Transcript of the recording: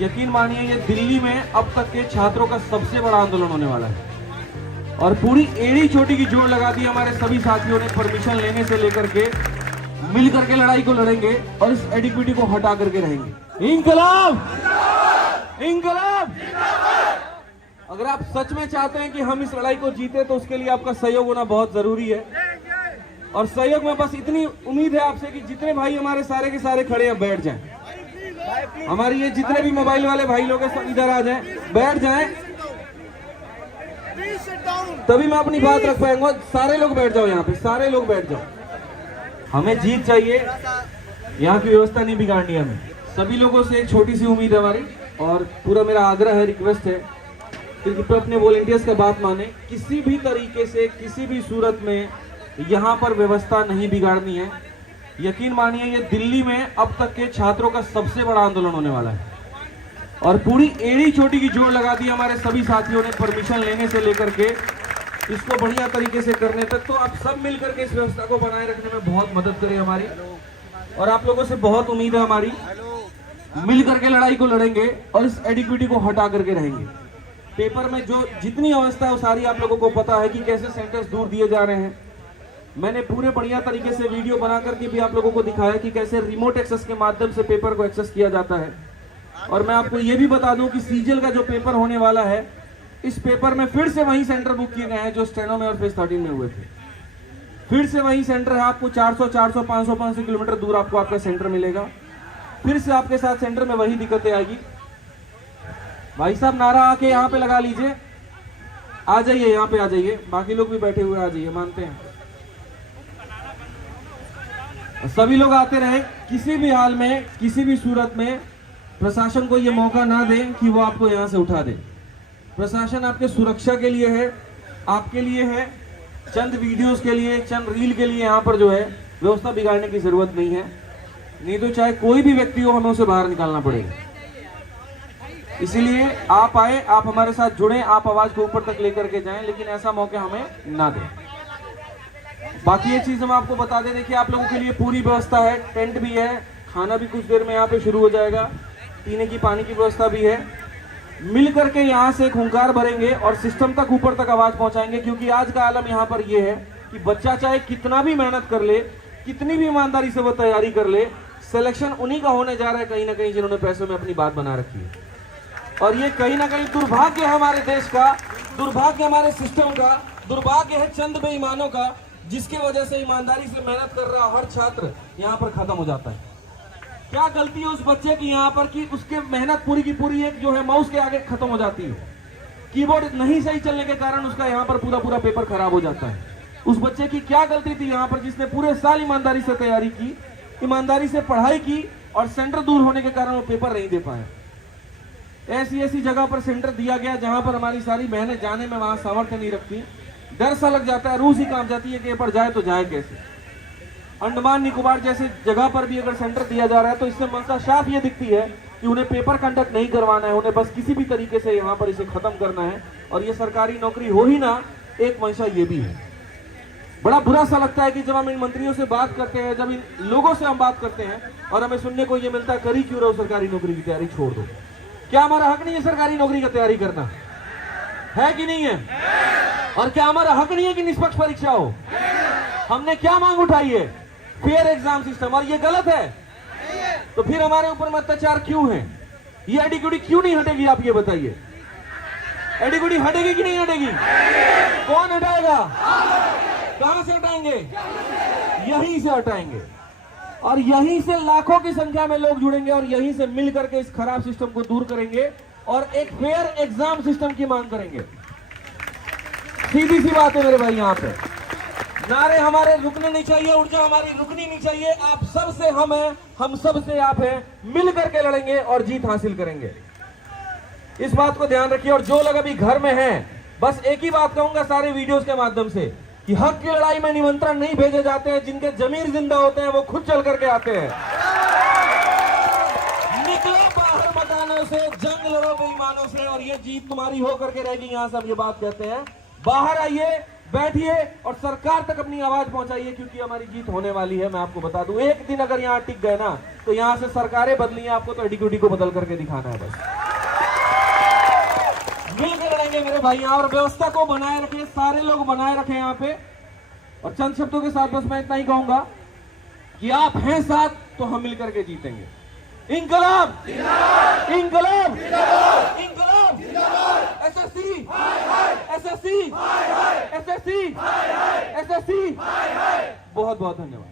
यकीन मानिए ये दिल्ली में अब तक के छात्रों का सबसे बड़ा आंदोलन होने वाला है और पूरी एड़ी चोटी की जोड़ लगा दी हमारे सभी साथियों ने। परमिशन लेने से लेकर के मिल करके लड़ाई को लड़ेंगे और इस एडिक्विटी को हटा करके रहेंगे। इंकलाब इंकलाब। अगर आप सच में चाहते हैं कि हम इस लड़ाई को जीते तो उसके लिए आपका सहयोग होना बहुत जरूरी है और सहयोग में बस इतनी उम्मीद है आपसे कि जितने भाई हमारे सारे के सारे खड़े हैं बैठ जाएं। हमारी ये जितने भी मोबाइल वाले भाई लोग हैं सब इधर आ जाएं, बैठ जाएं, तभी मैं अपनी बात रख पाऊंगा। सारे लोग बैठ जाओ, यहाँ पे सारे लोग बैठ जाओ। हमें जीत चाहिए, यहाँ की व्यवस्था नहीं बिगाड़नी हमें। सभी लोगों से एक छोटी सी उम्मीद है हमारी और पूरा मेरा आग्रह है, रिक्वेस्ट है कि अपने वॉलंटियर्स का बात माने। किसी भी तरीके से किसी भी सूरत में यहाँ पर व्यवस्था नहीं बिगाड़नी है। यकीन मानिए ये दिल्ली में अब तक के छात्रों का सबसे बड़ा आंदोलन होने वाला है और पूरी एड़ी चोटी की जोड़ लगा दी हमारे सभी साथियों ने। परमिशन लेने से लेकर के इसको बढ़िया तरीके से करने तक, तो आप सब मिलकर के इस व्यवस्था को बनाए रखने में बहुत मदद करें हमारी। और आप लोगों से बहुत उम्मीद है हमारी, मिल करके लड़ाई को लड़ेंगे और इस एडिक्विटी को हटा करके रहेंगे। पेपर में जो जितनी अवस्था है वो सारी आप लोगों को पता है कि कैसे सेंटर्स दूर दिए जा रहे हैं। मैंने पूरे बढ़िया तरीके से वीडियो बना करके भी आप लोगों को दिखाया कि कैसे रिमोट एक्सेस के माध्यम से पेपर को एक्सेस किया जाता है। और मैं आपको ये भी बता दूं कि सीजीएल का जो पेपर होने वाला है, इस पेपर में फिर से वही सेंटर बुक किए गए हैं जो स्टेनो में और फेज 13 में हुए थे। फिर से वही सेंटर है, आपको 400, 500 किलोमीटर दूर आपको आपका सेंटर मिलेगा। फिर से आपके साथ सेंटर में वही दिक्कतें आएगी। भाई साहब नारा आके यहाँ पे लगा लीजिए, आ जाइए यहाँ पे आ जाइए, बाकी लोग भी बैठे हुए आ जाइए, मानते हैं सभी लोग आते रहे। किसी भी हाल में किसी भी सूरत में प्रशासन को ये मौका ना दें कि वो आपको यहाँ से उठा दे। प्रशासन आपके सुरक्षा के लिए है, आपके लिए है, चंद वीडियोस के लिए, चंद रील के लिए यहाँ पर जो है व्यवस्था बिगाड़ने की जरूरत नहीं है। नहीं तो चाहे कोई भी व्यक्ति हो, हमें उसे बाहर निकालना पड़ेगा। इसीलिए आप आए, आप हमारे साथ जुड़े, आप आवाज को ऊपर तक लेकर के जाएं, लेकिन ऐसा मौका हमें ना दें। बाकी ये चीज हम आपको बता दें, देखिए आप लोगों के लिए पूरी व्यवस्था है, टेंट भी है, खाना भी कुछ देर में यहाँ पे शुरू हो जाएगा, पीने की पानी की व्यवस्था भी है। मिल करके यहाँ से एक हुंकार भरेंगे और सिस्टम तक ऊपर तक आवाज पहुंचाएंगे। क्योंकि आज का आलम यहाँ पर ये है कि बच्चा चाहे कितना भी मेहनत कर ले, कितनी भी ईमानदारी से वो तैयारी कर ले, सिलेक्शन उन्हीं का होने जा रहा है कहीं ना कहीं जिन्होंने पैसों में अपनी बात बना रखी है। और ये कहीं ना कहीं दुर्भाग्य है हमारे देश का, दुर्भाग्य हमारे सिस्टम का, दुर्भाग्य है चंद बेईमानों का, जिसके वजह से ईमानदारी से मेहनत कर रहा हर छात्र यहाँ पर खत्म हो जाता है। क्या गलती है उस बच्चे की यहाँ पर कि उसके मेहनत पूरी की पूरी एक जो है माउस के आगे खत्म हो जाती है। कीबोर्ड नहीं सही चलने के कारण उसका यहाँ पर पूरा पेपर खराब हो जाता है। उस बच्चे की क्या गलती थी यहाँ पर, जिसने पूरे साल ईमानदारी से तैयारी की, ईमानदारी से पढ़ाई की और सेंटर दूर होने के कारण वो पेपर नहीं दे पाए। ऐसी जगह पर सेंटर दिया गया जहां पर हमारी सारी बहनें जाने में वहां सामर्थ्य नहीं रखती, डर सा लग जाता है, रूह ही कांप जाती है कि पर जाए तो जाए कैसे। अंडमान निकोबार जैसे जगह पर भी अगर सेंटर दिया जा रहा है तो इससे मंशा साफ ये दिखती है कि उन्हें पेपर कंडक्ट नहीं करवाना है, उन्हें बस किसी भी तरीके से यहाँ पर इसे खत्म करना है और ये सरकारी नौकरी हो ही ना, एक मंशा ये भी है। बड़ा बुरा सा लगता है कि जब हम इन मंत्रियों से बात करते हैं, जब इन लोगों से हम बात करते हैं और हमें सुनने को ये मिलता है करी क्यों रहो सरकारी नौकरी की तैयारी, छोड़ दो। क्या हमारा हक नहीं है सरकारी नौकरी की तैयारी करना? है कि नहीं है? और क्या हमारा हक नहीं है कि निष्पक्ष परीक्षा हो? हमने क्या मांग उठाई है? Fair exam system. और ये गलत है तो फिर हमारे ऊपर में अत्याचार क्यों है? ये एडिक्विटी क्यों नहीं हटेगी? आप ये बताइए, एडिक्विटी हटेगी कि नहीं हटेगी? कौन हटाएगा? कहां से हटाएंगे? यहीं से हटाएंगे और यहीं से लाखों की संख्या में लोग जुड़ेंगे और यहीं से मिल करके इस खराब सिस्टम को दूर करेंगे और एक फेयर एग्जाम सिस्टम की मांग करेंगे। सीधी सी बात है मेरे भाई, यहाँ पे नारे हमारे रुकने नहीं चाहिए, ऊर्जा हमारी रुकनी नहीं चाहिए। आप सब से हम हैं, हम सब से आप हैं, मिल करके लड़ेंगे और जीत हासिल करेंगे। इस बात को ध्यान रखिए। और जो लोग अभी घर में हैं, बस एक ही बात कहूंगा सारे वीडियोस के माध्यम से कि हक की लड़ाई में निमंत्रण नहीं भेजे जाते हैं, जिनके जमीर जिंदा होते हैं वो खुद चल करके आते हैं। निकलो बाहर मकानों से, जंग लड़ो बेईमानों से और ये जीत तुम्हारी हो करके रहेगी। यहाँ सब ये बात कहते हैं बाहर आइए, बैठिए और सरकार तक अपनी आवाज पहुंचाइए, क्योंकि हमारी जीत होने वाली है। मैं आपको बता दूं, एक दिन अगर यहां टिक गए ना, तो यहां से सरकारें बदली हैं, आपको तो एडीक्यूटी को बदल करके दिखाना है बस। मिलकर लड़ेंगे मेरे भाई, और व्यवस्था को बनाए रखें, सारे लोग बनाए रखें यहाँ पे। और चंद शब्दों के साथ बस मैं इतना ही कहूंगा कि आप हैं साथ तो हम मिलकर के जीतेंगे। इंकलाब, इंकलाब, इंकलाब, एसएससी, एसएससी, एसएससी, एसएससी। बहुत बहुत धन्यवाद।